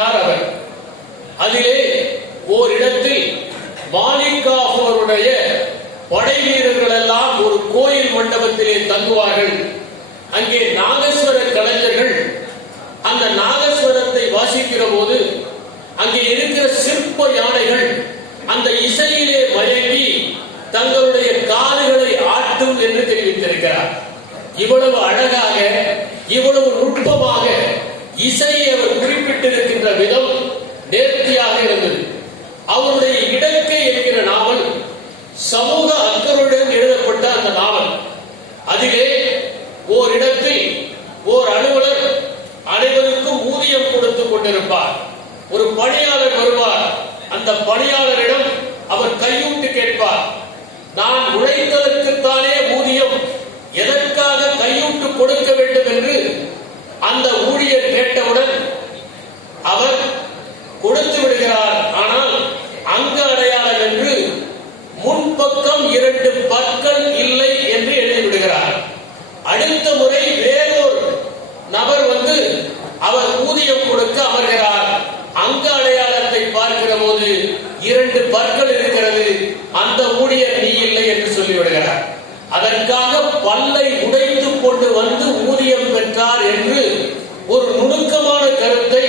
என்கிறார் அவர்? அதிலே ஓரிடத்தில் மாலிகாஃப் படை வீரர்கள் எல்லாம் ஒரு கோயில் மண்டபத்திலே தங்குவார்கள். அங்கே நாகஸ்வர கலைஞர்கள் அந்த நாகஸ்வரத்தை வாசிக்கிற போது அங்கே இருக்கிற சிற்ப யானைகள் அந்த இசையிலே மயங்கி தங்களுடைய காதுகளை ஆட்டும் என்று தெரிவித்திருக்கிறார். இவ்வளவு அழகாக இவ்வளவு நுட்பமாக இசையை அவர் குறிப்பிட்டிருக்கின்ற விதம் நேர்த்தியாக இருந்தது. அவருடைய இடக்கை என்கிற நாவல் சமூக அக்கருடன் எழுதப்பட்ட அந்த நாவல். அதிலே ஓரிடத்தில் ஓர் அலுவலர் அனைவருக்கும் ஊதியம் கொடுத்து கொண்டிருப்பார். ஒரு பணியாளர் வருவார். அந்த பணியாளரிடம் அவர் கையூட்டு கேட்பார். நான் உழை ஊதியம் எதற்காக கையூட்டு கொடுக்க வேண்டும் என்று அந்த ஊழியர் கேட்டவுடன் அவர் கொடுத்து விடுகிறார் ஆனால் அங்க அடையாளம் என்று பக்கம் இரண்டு பற்கள் இல்லை என்று எழுதி விடுகிறார் அடுத்த முறை வேறொரு நபர் வந்து அவர் ஊதியம் கொடுக்க அமர்கிறார். அங்க அடையாளத்தை பார்க்கிற போது இரண்டு பற்கள் இருக்கிறது. அந்த ஊழியர் நீ இல்லை என்று சொல்லிவிடுகிறார். அதற்காக பல்லை உடைத்து கொண்டு வந்து ஊதியம் பெற்றார் என்று ஒரு நுணுக்கமான கருத்தை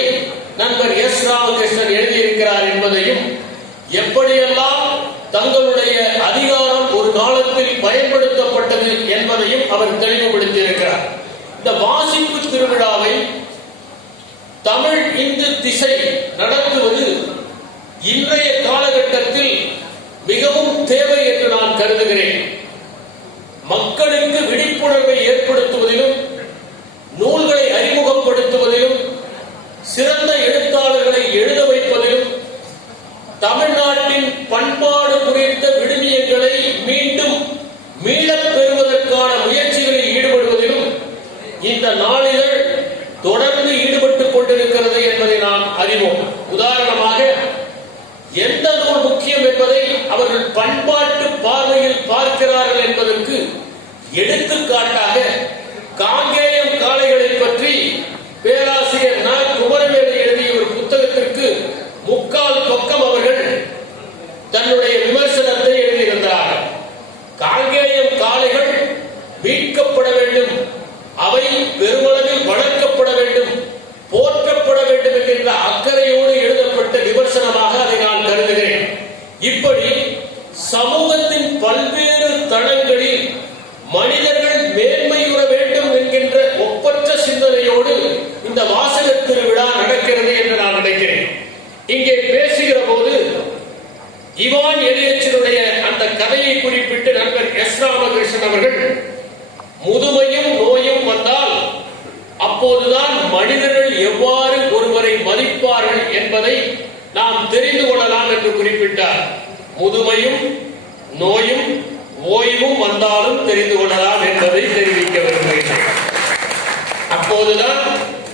நண்பர் எஸ் ராமகிருஷ்ணன் எழுதிய அவர் தெளிவுபடுத்தியிருக்கிறார். இந்த வாசிப்பு திருவிழாவை தமிழ் இந்து திசை நடத்துவது இன்றைய காலகட்டத்தில் மிகவும் தேவை என்று நான் கருதுகிறேன். மக்களுக்கு விழிப்புணர்வை ஏற்ப தொடர்ந்து ஈடுபட்டுக் கொண்டிருக்கிறது என்பதை நாம் அறிவோம். உதாரணமாக எந்த நூல் முக்கியம் என்பதை அவர்கள் பண்பாட்டு பார்வையில் பார்க்கிறார்கள் என்பதற்கு எடுத்துக்காட்டாக காங்கேயம் காளைகளை பற்றி பேராசிரியர் ந. குமரவேலு எழுதிய ஒரு புத்தகத்திற்கு முக்கால் பக்கம் அவர்கள் தன்னுடைய விமர்சனத்தை எழுதியிருந்தார்கள். காங்கேயம் காளைகள் மீட்கப்பட வேண்டும் அவை பெருமளவில் வளர்க்கப்பட வேண்டும் போற்றப்பட வேண்டும் என்கின்ற அக்கறையோடு எழுதப்பட்ட விமர்சனமாக அதை நான் கருதுகிறேன் இப்படி சமூகத்தின் பல்வேறு தளங்களில் மனிதர்கள் மேன்மையுற வேண்டும் என்கின்ற ஒப்பற்ற சிந்தனையோடு இந்த வாசக திருவிழா நடக்கிறது என்று நான் நினைக்கிறேன். இங்கே பேசுகிற போது இவான் எலியச்சனுடைய அந்த கதையை குறிப்பிட்டு நண்பர் எஸ் ராமகிருஷ்ணன் அவர்கள் முதுமையும் நோயும் வந்தால் அப்போதுதான் மனிதர்கள் எவ்வாறு ஒருவரை மதிப்பார்கள் என்பதை நாம் தெரிந்து கொள்ளலாம் என்று குறிப்பிட்டார். முதுமையும் நோயும் ஓய்வும் வந்தாலும் தெரிந்து கொள்ளலாம் என்பதை தெரிவிக்க விரும்புகிறேன். அப்போதுதான்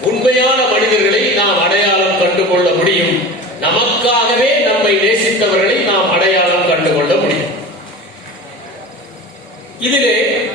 உண்மையான மனிதர்களை நாம் அடையாளம் கண்டுகொள்ள முடியும். நமக்காகவே நம்மை நேசித்தவர்களை நாம் அடையாளம் கண்டுகொள்ள முடியும். இதிலே